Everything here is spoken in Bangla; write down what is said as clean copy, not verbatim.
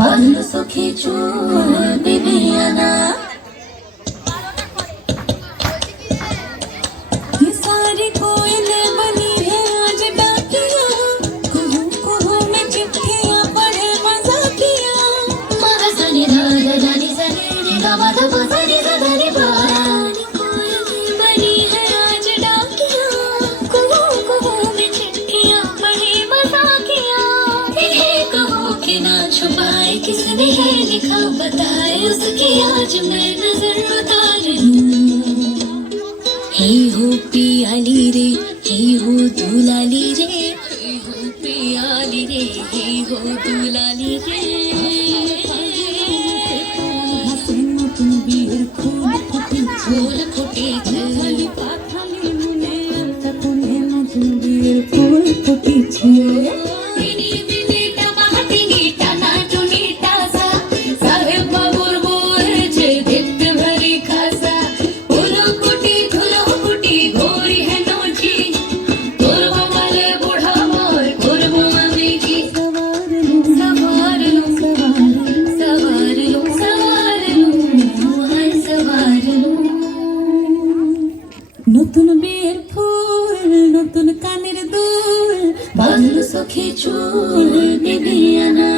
बांधलो सखी चूल बिबियाना ये सारी कोयले बनी है आज डाकिया कुहू कुहू में चिट्ठियां पढ़े मजाकिया मगा सनी धा जानी सनी रे गा धा पा सनी धा रे पा कोयले बनी है आज डाकिया कुहू कुहू में चिट्ठियां पढ़े मजाकिया इन्हें कहो कि ना छुपाए किसने है लिखा बताए उसकी आज मैं नजर उतार लूं हे हो पियाली रे हे हो दुलाली रे हे हो पियाली रे हे हो दुलाली रे নতুন বিয়ের ফুল ফুটেছে পাখালি মনে তখন নতুন বিয়ের ফুল ফুটেছে নতুন বিয়ের ফুল নতুন কানের দুল বাঁধলো সখী চুল বিবিয়ানা।